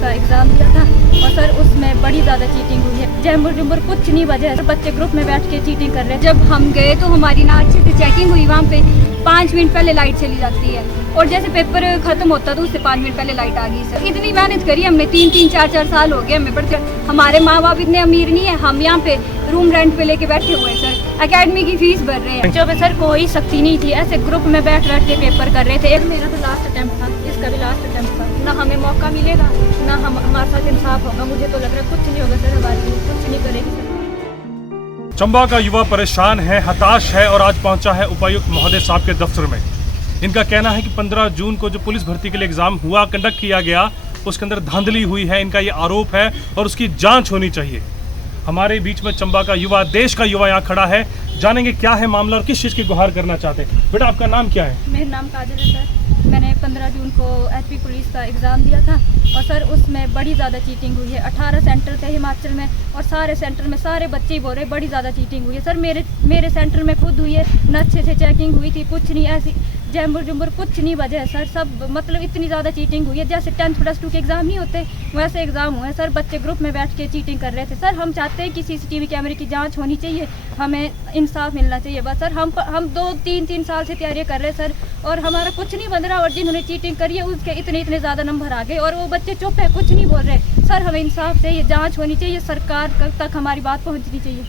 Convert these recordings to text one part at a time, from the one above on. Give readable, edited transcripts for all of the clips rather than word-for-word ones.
का एग्ज़ाम दिया था और सर उसमें बड़ी ज़्यादा चीटिंग हुई है। जैम्बर जुम्बर कुछ नहीं वजह है, बच्चे ग्रुप में बैठ के चीटिंग कर रहे हैं। जब हम गए तो हमारी ना अच्छे से चेकिंग हुई, वहाँ पे 5 मिनट पहले लाइट चली जाती है और जैसे पेपर ख़त्म होता तो उससे 5 मिनट पहले लाइट आ गई। सर इतनी मेहनत करी हमने, 3-3, 4-4 साल हो गए हमें पढ़ते। हमारे माँ बाप इतने अमीर नहीं है, हम यहाँ पे रूम रेंट पे लेके बैठे हुए हैं सर, एकेडमी की फीस भर रहे हैं। बच्चों पे सर कोई सख्ती नहीं थी, ऐसे ग्रुप में बैठ के पेपर कर रहे थे। मेरा तो लास्ट अटेम्प्ट था, इसका भी लास्ट अटेम्प्ट था। ना हमें मौका मिलेगा ना हमारे साथ इंसाफ होगा। मुझे तो लग रहा है कुछ नहीं होगा सर, हमारे लिए कुछ नहीं करेगी सर। चंबा का युवा परेशान है, हताश है और आज पहुंचा है उपायुक्त महोदय साहब के दफ्तर में। इनका कहना है कि 15 जून को जो पुलिस भर्ती के लिए एग्जाम हुआ, कंडक्ट किया गया, उसके अंदर धांधली हुई है, इनका ये आरोप है और उसकी जांच होनी चाहिए। हमारे बीच में चंबा का युवा, देश का युवा यहाँ खड़ा है, जानेंगे क्या है मामला और किस चीज़ की गुहार करना चाहते हैं। बेटा आपका नाम क्या है? मेरा नाम काजल है सर। मैंने 15 जून को एचपी पुलिस का एग्ज़ाम दिया था और सर उसमें बड़ी ज़्यादा चीटिंग हुई है। 18 सेंटर थे हिमाचल में और सारे सेंटर में सारे बच्चे ही बोल रहे बड़ी ज़्यादा चीटिंग हुई है। सर मेरे सेंटर में खुद हुई है, न अच्छे से चेकिंग हुई थी, कुछ नहीं, ऐसी जैम्बर जुम्बर कुछ नहीं वजह है सर। सब मतलब इतनी ज़्यादा चीटिंग हुई है, जैसे 10th+2 के एग्ज़ाम नहीं होते वैसे एग्ज़ाम हुए सर। बच्चे ग्रुप में बैठ के चीटिंग कर रहे थे। सर हम चाहते हैं कि CCTV कैमरे की जांच होनी चाहिए, हमें इंसाफ मिलना चाहिए बस सर। हम 2-3 साल से तैयारी कर रहे हैं सर और हमारा कुछ नहीं बन रहा और जिन्होंने चीटिंग करी है उसके इतने ज़्यादा नंबर आ गए और वो बच्चे चुप है, कुछ नहीं बोल रहे। सर हमें इंसाफ चाहिए, जाँच होनी चाहिए, सरकार तक हमारी बात पहुँचनी चाहिए।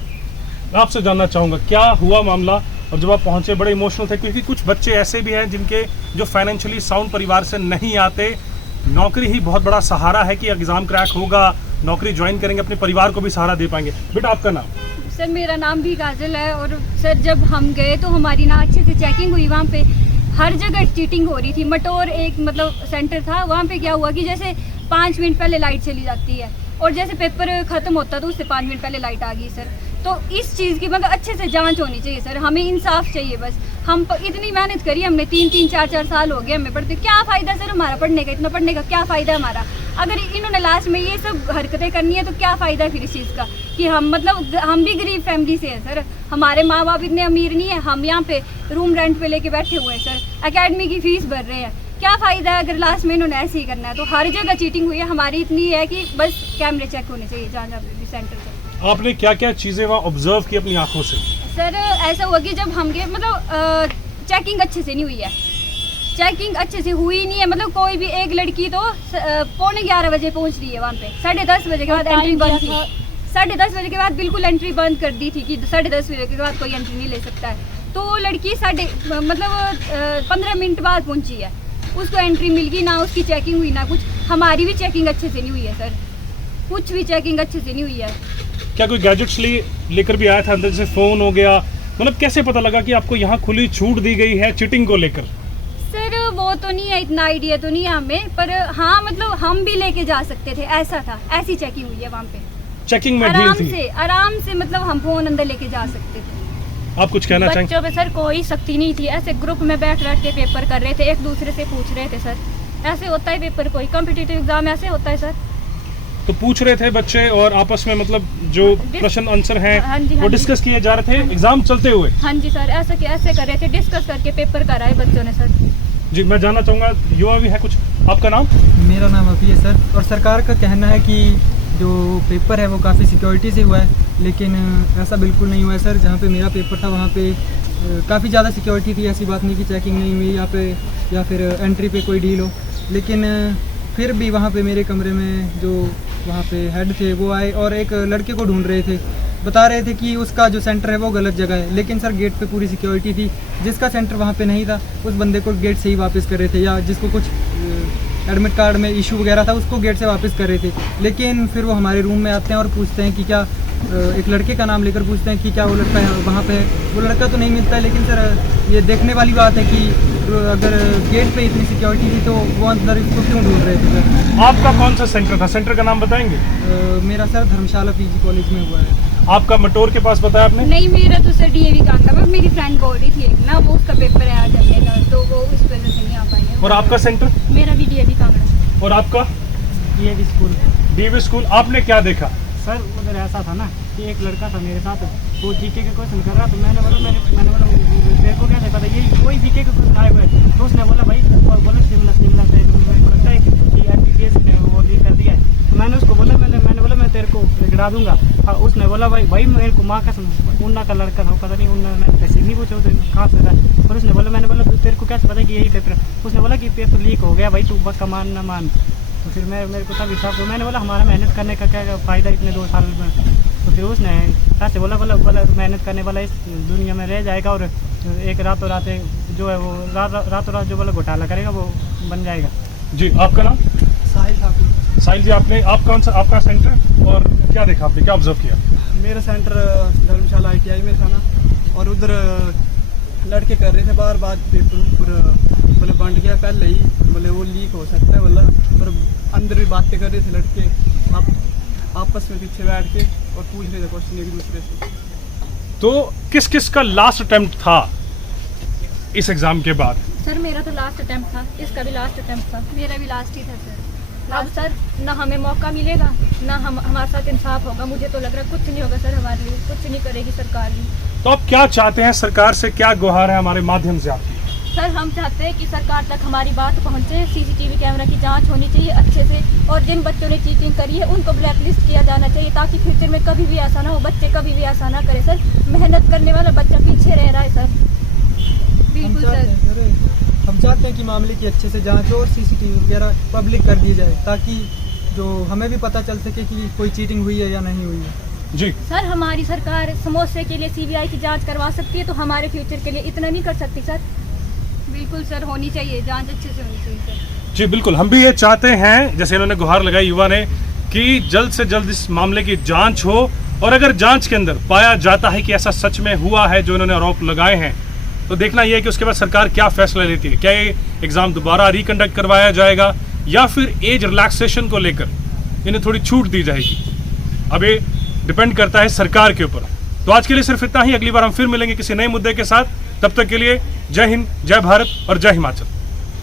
मैं आपसे जानना चाहूँगा क्या हुआ मामला, और जब आप पहुंचे बड़े इमोशनल थे क्योंकि कुछ बच्चे ऐसे भी हैं जिनके जो फाइनेंशियली साउंड परिवार से नहीं आते, नौकरी ही बहुत बड़ा सहारा है कि एग्ज़ाम क्रैक होगा, नौकरी ज्वाइन करेंगे, अपने परिवार को भी सहारा दे पाएंगे। बेटा आपका नाम? सर मेरा नाम भी काजल है और सर जब हम गए तो हमारी ना अच्छे से चेकिंग हुई, वहाँ पे हर जगह चीटिंग हो रही थी। मटोर एक मतलब सेंटर था, वहाँ पे क्या हुआ कि जैसे 5 मिनट पहले लाइट चली जाती है और जैसे पेपर ख़त्म होता तो उससे 5 मिनट पहले लाइट आ गई सर। तो इस चीज़ की मतलब अच्छे से जांच होनी चाहिए सर, हमें इंसाफ चाहिए बस। हम इतनी मेहनत करी हमने, 3-3, 4-4 साल हो गए हमें पढ़ते। क्या फ़ायदा सर हमारा पढ़ने का, इतना पढ़ने का क्या फ़ायदा हमारा? अगर इन्होंने लास्ट में ये सब हरकतें करनी है तो क्या फ़ायदा फिर इस चीज़ का कि हम मतलब हम भी गरीब फैमिली से हैं सर, हमारे माँ बाप इतने अमीर नहीं है, हम यहाँ पे रूम रेंट पे लेके बैठे हुए हैं सर, एकेडमी की फ़ीस भर रहे हैं। क्या फ़ायदा है अगर लास्ट में इन्होंने ऐसे ही करना है? तो हर जगह चीटिंग हुई है। हमारी इतनी है कि बस कैमरे चेक होने चाहिए जहाँ भी सेंटर पर। आपने क्या क्या चीज़ें वहाँ ऑब्जर्व की अपनी आंखों से? सर ऐसा हुआ कि जब हम गए मतलब चेकिंग अच्छे से नहीं हुई है, चेकिंग अच्छे से हुई नहीं है। मतलब कोई भी एक लड़की तो 11:45 बजे पहुंच रही है वहाँ पे, 10:30 बजे के बाद एंट्री बंद थी। 10:30 बजे के बाद बिल्कुल एंट्री बंद कर दी थी कि 10:30 बजे के बाद कोई एंट्री नहीं ले सकता है। तो वो लड़की 15 मिनट बाद पहुंची है, उसको एंट्री मिल गई, ना उसकी चेकिंग हुई ना कुछ। हमारी भी चेकिंग अच्छे से नहीं हुई है सर, कुछ भी चेकिंग अच्छे से नहीं हुई है। क्या कोई गैजेट्स लेकर भी आया था अंदर, जैसे फ़ोन हो गया? मतलब कैसे पता लगा कि आपको यहाँ खुली छूट दी गई है चीटिंग को लेकर? सर वो तो नहीं है, इतना आइडिया तो नहीं है हमें, पर हाँ मतलब हम भी लेके जा सकते थे, ऐसा था। ऐसी चेकिंग हुई है वहाँ पे, चेकिंग में ढील थी? आराम से मतलब हम फोन अंदर लेके जा सकते थे। आप कुछ कहना चाहेंगे? बच्चों पे सर कोई सख्ती नहीं थी, ऐसे ग्रुप में बैठ के पेपर कर रहे थे, एक दूसरे से पूछ रहे थे सर। ऐसे होता है पेपर, कोई कॉम्पिटिटिव एग्जाम ऐसे होता है सर। तो पूछ रहे थे बच्चे और आपस में मतलब जो प्रश्न आंसर हैं वो डिस्कस किए जा रहे थे एग्जाम चलते हुए? हाँ जी सर, ऐसे कर रहे थे, डिस्कस करके पेपर कराए बच्चों ने सर। जी मैं जानना चाहूँगा, युवा भी है कुछ। आपका नाम? मेरा नाम अभी है सर। और सरकार का कहना है कि जो पेपर है वो काफ़ी सिक्योरिटी से हुआ है, लेकिन ऐसा बिल्कुल नहीं हुआ है सर। जहाँ पे मेरा पेपर था वहाँ पे काफ़ी ज़्यादा सिक्योरिटी थी, ऐसी बात नहीं कि चेकिंग नहीं हुई यहाँ पे या फिर एंट्री पे कोई डील हो। लेकिन फिर भी वहाँ पे मेरे कमरे में जो वहाँ पे हेड थे वो आए और एक लड़के को ढूंढ रहे थे, बता रहे थे कि उसका जो सेंटर है वो गलत जगह है। लेकिन सर गेट पे पूरी सिक्योरिटी थी, जिसका सेंटर वहाँ पे नहीं था उस बंदे को गेट से ही वापस कर रहे थे, या जिसको कुछ एडमिट कार्ड में इशू वगैरह था उसको गेट से वापस कर रहे थे। लेकिन फिर वो हमारे रूम में आते हैं और पूछते हैं कि क्या, एक लड़के का नाम लेकर पूछते हैं कि क्या वो लड़का है वहाँ पे। वो लड़का तो नहीं मिलता है, लेकिन सर ये देखने वाली बात है कि अगर गेट पे इतनी सिक्योरिटी थी तो वो अंदर इसको क्यों ढूंढ रहे थे सर। आपका कौन सा सेंटर था? सेंटर का नाम बताएंगे? मेरा सर धर्मशाला PG कॉलेज में हुआ है। आपका मटोर के पास बताया आपने? नहीं, मेरा तो सर DAV कांगड़ा, बस मेरी फ्रेंड बोल रही थी एक ना, वो उसका पेपर है आज अपने, तो वो इस वजह से नहीं आ पाएंगे। और आपका सेंटर? मेरा भी DAV कांगड़ा। और आपका? DAV school. DAV school. आपने क्या देखा? सर उधर ऐसा था ना कि एक लड़का था मेरे साथ, वो जीके के क्वेश्चन कर रहा था। मैंने बोला मेरे को क्या पता यही कोई जीके के क्वेश्चन आए हुए, तो उसने बोला भाई, और बोला सिमिलर से लगता है कि MPPS ने वो कर दिया है। गिरा दूंगा। उसने बोला भाई मेरे को माँ कसम उन्ना का लड़का था, पता नहीं उन्ना पैसे नहीं पूछे तो कहाँ से था। और उसने बोला, मैंने बोला तेरे को कैसे पता कि यही पेपर। उसने बोला कि पेपर लीक हो गया भाई, तू बक्का मान ना मान। तो फिर मेरे को तब हिसाब को मैंने बोला हमारा मेहनत करने का क्या फ़ायदा इतने 2 साल में। तो फिर उसने ऐसे बोला मेहनत करने वाला इस दुनिया में रह जाएगा और एक रातों रात जो है वो रातों रात जो बोला घोटाला करेगा वो बन जाएगा। जी, आपका नाम? साहिल ठाकुर। साहिल जी, आप कौन सा आपका सेंटर और क्या देखा आपने, क्या ऑब्जर्व किया? मेरा सेंटर धर्मशाला ITI में था ना, और उधर लड़के कर रहे थे बार बार पेपर बोले बंट गया पहले ही, बोले वो लीक हो सकता है बोला, और अंदर भी बातें कर रहे थे लड़के आपस में पीछे बैठ के और पूछ रहे थे क्वेश्चन एक दूसरे से। तो किस किस का लास्ट अटेम्प्ट था इस एग्जाम के बाद? सर मेरा तो लास्ट अटेम्प्ट था, इसका भी लास्ट अटेम्प्ट था। मेरा भी लास्ट ही था सर। अब सर ना हमें मौका मिलेगा ना हमारे साथ इंसाफ होगा। मुझे तो लग रहा है कुछ नहीं होगा सर, हमारे लिए कुछ नहीं करेगी सरकार भी। तो आप क्या चाहते हैं सरकार से, क्या गुहार है हमारे माध्यम से आपकी? सर हम चाहते हैं कि सरकार तक हमारी बात पहुंचे, CCTV कैमरा की जांच होनी चाहिए अच्छे से, और जिन बच्चों ने चीटिंग करी है उनको ब्लैकलिस्ट किया जाना चाहिए, ताकि फ्यूचर में कभी भी ऐसा ना हो, बच्चे कभी भी ऐसा ना करें सर। मेहनत करने वाला बच्चा पीछे रह रहा है सर। बिल्कुल सर, हम चाहते हैं कि मामले की अच्छे से जांच हो और CCTV वगैरह पब्लिक कर दी जाए, ताकि जो हमें भी पता चल सके कि कोई चीटिंग हुई है या नहीं हुई है। जी सर हमारी सरकार समोसे के लिए CBI की जांच करवा सकती है, तो हमारे फ्यूचर के लिए इतना नहीं कर सकती सर। बिल्कुल सर, होनी चाहिए जांच, अच्छे से होनी चाहिए सर। जी बिल्कुल, हम भी ये चाहते हैं, जैसे इन्होंने गुहार लगाई युवा ने, कि जल्द से जल्द इस मामले की जांच हो, और अगर जांच के अंदर पाया जाता है कि ऐसा सच में हुआ है जो इन्होंने आरोप लगाए हैं, तो देखना यह है कि उसके बाद सरकार क्या फैसला लेती है। क्या ये एग्ज़ाम दोबारा रिकंडक्ट करवाया जाएगा या फिर एज रिलैक्सेशन को लेकर इन्हें थोड़ी छूट दी जाएगी? अब ये डिपेंड करता है सरकार के ऊपर। तो आज के लिए सिर्फ इतना ही, अगली बार हम फिर मिलेंगे किसी नए मुद्दे के साथ। तब तक के लिए जय हिंद, जय भारत और जय हिमाचल।